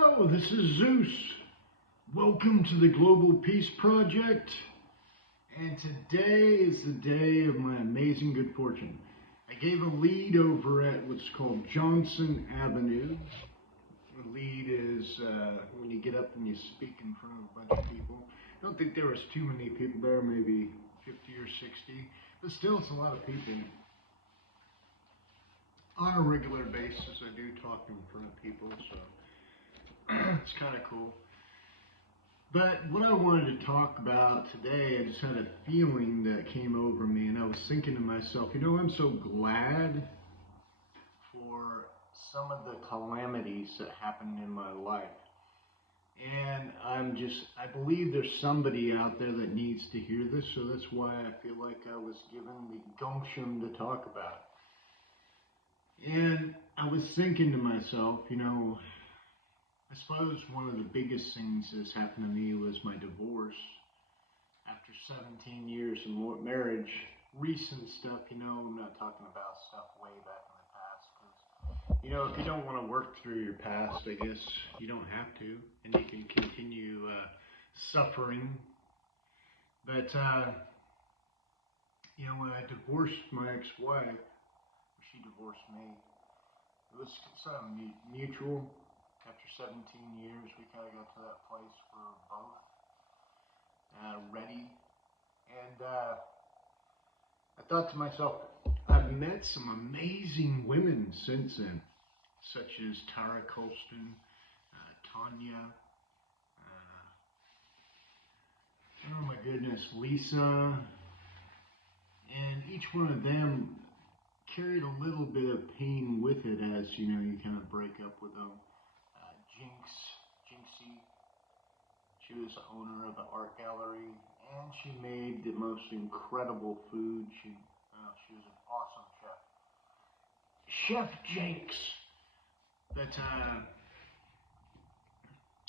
Hello, this is Zeus. Welcome to the Global Peace Project. And today is the day of my amazing good fortune. I gave a lead over at what's called Johnson Avenue. The lead is when you get up and you speak in front of a bunch of people. I don't think there was too many people there, maybe 50 or 60, but still it's a lot of people. On a regular basis, I do talk in front of people, so it's kind of cool. But what I wanted to talk about today, I just had a feeling that came over me, and I was thinking to myself, I'm so glad for some of the calamities that happened in my life. And I believe there's somebody out there that needs to hear this, so that's why I feel like I was given the gumption to talk about it. And I was thinking to myself, I suppose one of the biggest things that's happened to me was my divorce. After 17 years of marriage, recent stuff, I'm not talking about stuff way back in the past. Because, if you don't want to work through your past, I guess you don't have to, and you can continue suffering. But, when I divorced my ex-wife, she divorced me, it was sort of mutual. After 17 years, we kind of got to that place where we're both ready. And I thought to myself, I've met some amazing women since then, such as Tara Colston, Tanya, oh my goodness, Lisa. And each one of them carried a little bit of pain with it as, you kind of break up with them. Jinxie, she was the owner of the art gallery, and she made the most incredible food. She was an awesome chef. Chef Jinx. But,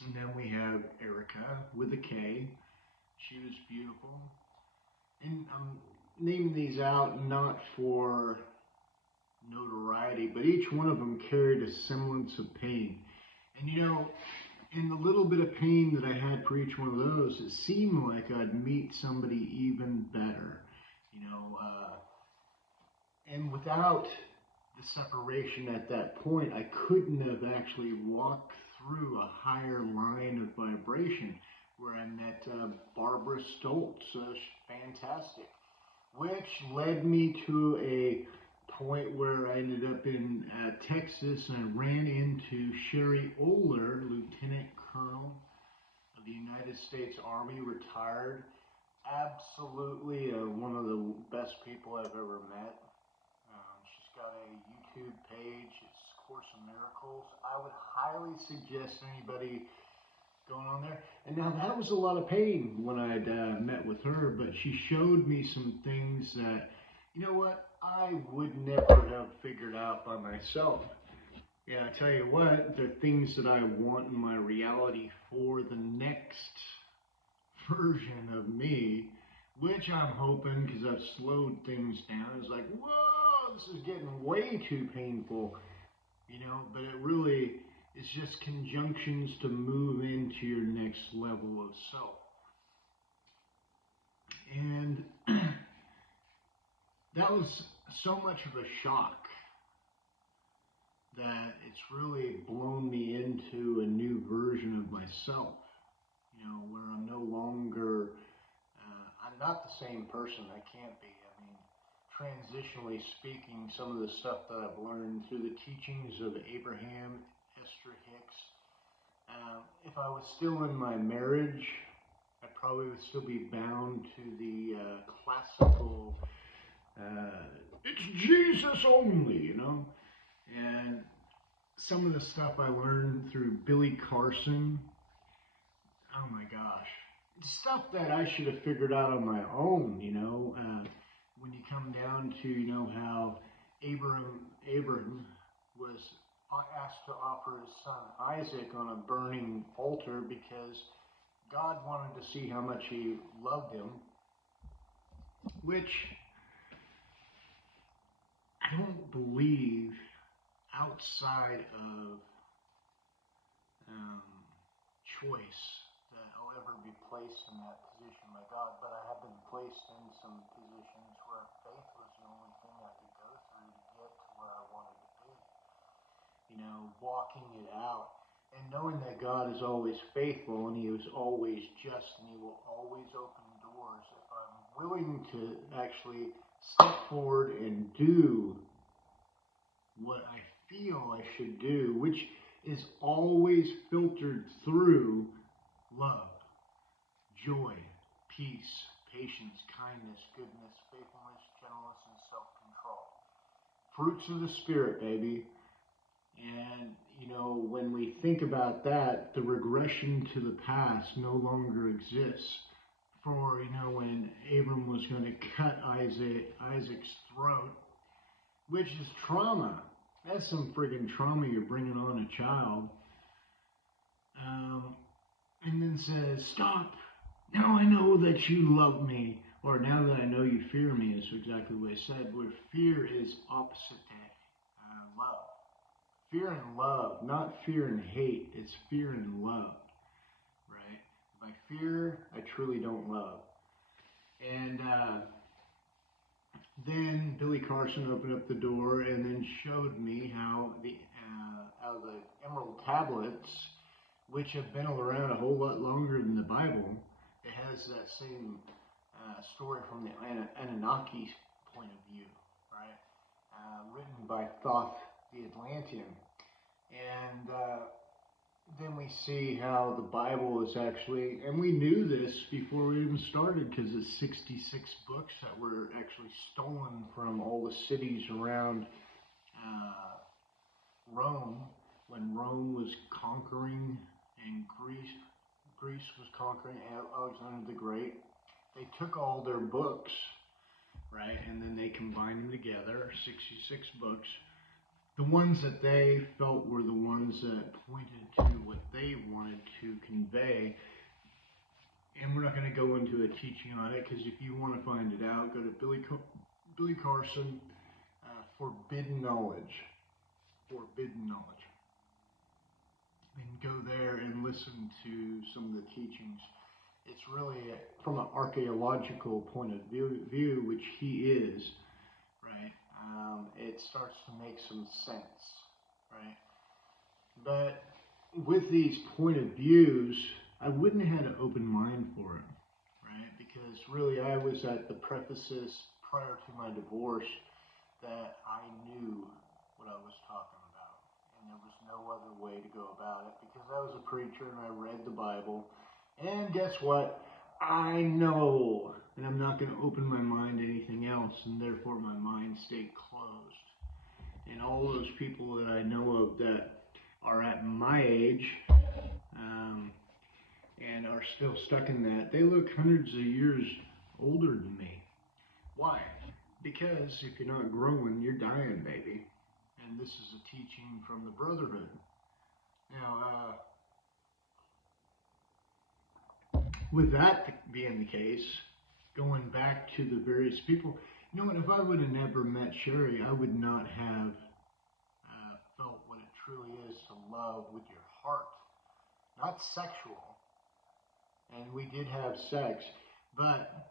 and then we have Erica with a K. She was beautiful. And I'm naming these out not for notoriety, but each one of them carried a semblance of pain. And in the little bit of pain that I had for each one of those, it seemed like I'd meet somebody even better, and without the separation at that point, I couldn't have actually walked through a higher line of vibration where I met Barbara Stoltz, fantastic, which led me to a point where I ended up in Texas, and I ran into Sherry Oler, Lieutenant Colonel of the United States Army, retired. Absolutely one of the best people I've ever met. She's got a YouTube page. It's Course in Miracles. I would highly suggest anybody going on there. And now that was a lot of pain when I'd met with her, but she showed me some things that, I would never have figured out by myself. Yeah, I tell you what, they're things that I want in my reality for the next version of me, which I'm hoping, because I've slowed things down, it's like, whoa, this is getting way too painful, but it really is just conjunctions to move into your next level of self. And that was so much of a shock that it's really blown me into a new version of myself, where I'm no longer, I'm not the same person. I can't be. Transitionally speaking, some of the stuff that I've learned through the teachings of Abraham, Esther Hicks, if I was still in my marriage, I probably would still be bound to the classical, it's Jesus only, and some of the stuff I learned through Billy Carson, oh my gosh, stuff that I should have figured out on my own, when you come down to, how Abraham was asked to offer his son Isaac on a burning altar because God wanted to see how much he loved him, which I don't believe outside of choice that I'll ever be placed in that position by God, but I have been placed in some positions where faith was the only thing I could go through to get to where I wanted to be. Walking it out and knowing that God is always faithful and He is always just and He will always open doors if I'm willing to actually step forward and do what I feel I should do, which is always filtered through love, joy, peace, patience, kindness, goodness, faithfulness, gentleness, and self-control. Fruits of the Spirit, baby. And, when we think about that, the regression to the past no longer exists. For, when Abram was going to cut Isaac's throat, which is trauma. That's some friggin' trauma you're bringing on a child. And then says, stop. Now I know that you love me. Or now that I know you fear me is exactly what I said. Where fear is opposite to love. Fear and love, not fear and hate. It's fear and love, right? If I fear, I truly don't love. And then Billy Carson opened up the door and then showed me how out of the Emerald Tablets, which have been around a whole lot longer than the Bible, it has that same story from the Anunnaki point of view, right? Written by Thoth the Atlantean. And then we see how the Bible is actually, and we knew this before we even started because it's 66 books that were actually stolen from all the cities around Rome when Rome was conquering and Greece was conquering Alexander the Great. They took all their books, right, and then they combined them together, 66 books. The ones that they felt were the ones that pointed to what they wanted to convey. And we're not going to go into a teaching on it because if you want to find it out, go to Billy Carson, Forbidden Knowledge. Forbidden Knowledge. And go there and listen to some of the teachings. It's really, from an archaeological point of view, which he is, right? It starts to make some sense, right? But with these point of views, I wouldn't have had an open mind for it, right? Because really I was at the prefaces prior to my divorce that I knew what I was talking about. And there was no other way to go about it because I was a preacher and I read the Bible. And guess what? I know, and I'm not going to open my mind to anything else, and therefore my mind stayed closed. And all those people that I know of that are at my age and are still stuck in that, they look hundreds of years older than me. Why? Because if you're not growing, you're dying, baby. And this is a teaching from the Brotherhood. Now, with that being the case, going back to the various people, you know what, if I would have never met Sherry, I would not have felt what it truly is to love with your heart. Not sexual. And we did have sex, but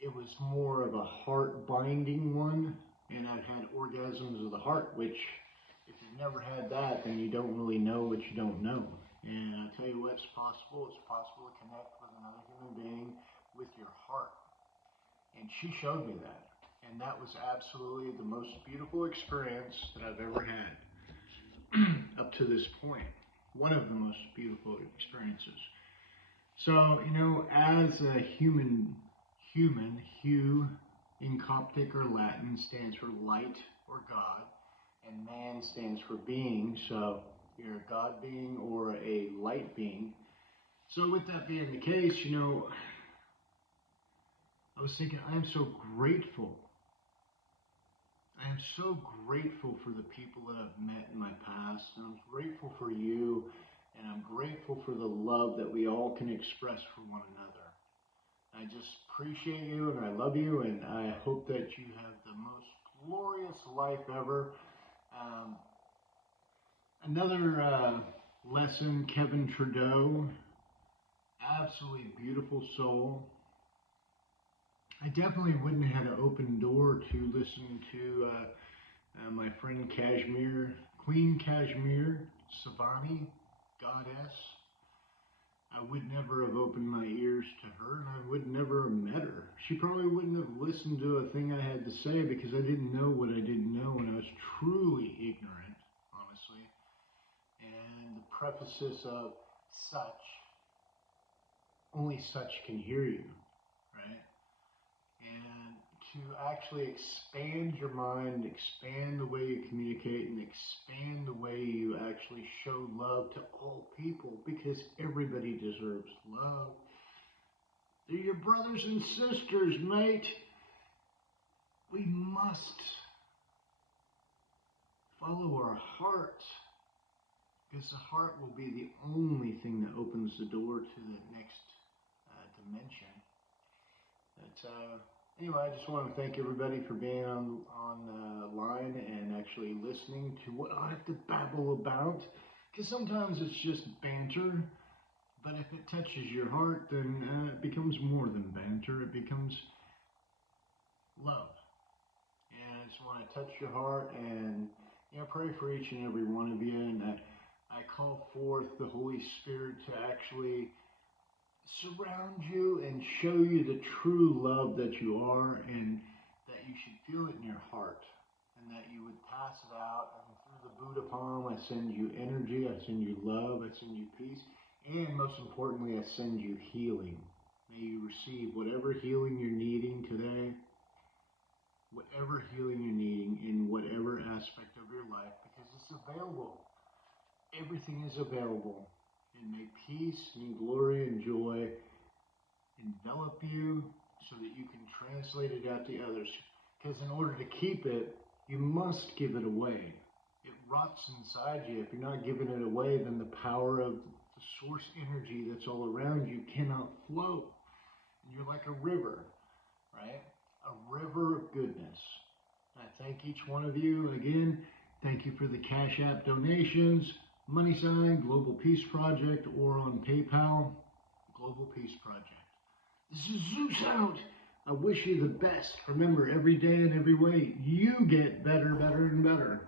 it was more of a heart-binding one, and I've had orgasms of the heart, which, if you've never had that, then you don't really know what you don't know. And I'll tell you what's possible. It's possible to connect with another human being with your heart. And she showed me that. And that was absolutely the most beautiful experience that I've ever had up to this point. One of the most beautiful experiences. So, as a human, Hu in Coptic or Latin stands for light or God, and man stands for being. So you're a God being or a light being. So with that being the case, I was thinking, I am so grateful. I am so grateful for the people that I've met in my past, and I'm grateful for you, and I'm grateful for the love that we all can express for one another. I just appreciate you, and I love you, and I hope that you have the most glorious life ever. Another lesson, Kevin Trudeau. Absolutely beautiful soul. I definitely wouldn't have had an open door to listen to my friend Kashmir, Queen Kashmir, Savani, goddess. I would never have opened my ears to her, and I would never have met her. She probably wouldn't have listened to a thing I had to say because I didn't know what I didn't know, and I was truly ignorant, honestly. And the prefaces of such, only such can hear you, right? And to actually expand your mind, expand the way you communicate, and expand the way you actually show love to all people, because everybody deserves love. They're your brothers and sisters, mate. We must follow our heart, because the heart will be the only thing that opens the door to the next dimension. But anyway, I just want to thank everybody for being on line and actually listening to what I have to babble about. Because sometimes it's just banter, but if it touches your heart, then it becomes more than banter. It becomes love. And I just want to touch your heart and pray for each and every one of you. And I call forth the Holy Spirit to actually surround you and show you the true love that you are, and that you should feel it in your heart, and that you would pass it out. And through the Buddha palm, I send you energy, I send you love, I send you peace, and most importantly, I send you healing. May you receive whatever healing you're needing today, whatever healing you're needing in whatever aspect of your life, because it's available. Everything is available. And may peace and glory and joy envelop you so that you can translate it out to others. Because in order to keep it, you must give it away. It rots inside you. If you're not giving it away, then the power of the source energy that's all around you cannot flow. And you're like a river, right? A river of goodness. I thank each one of you. Again, thank you for the Cash App donations. Money sign, Global Peace Project, or on PayPal, Global Peace Project. This is Zeus out. I wish you the best. Remember, every day and every way, you get better, better, and better.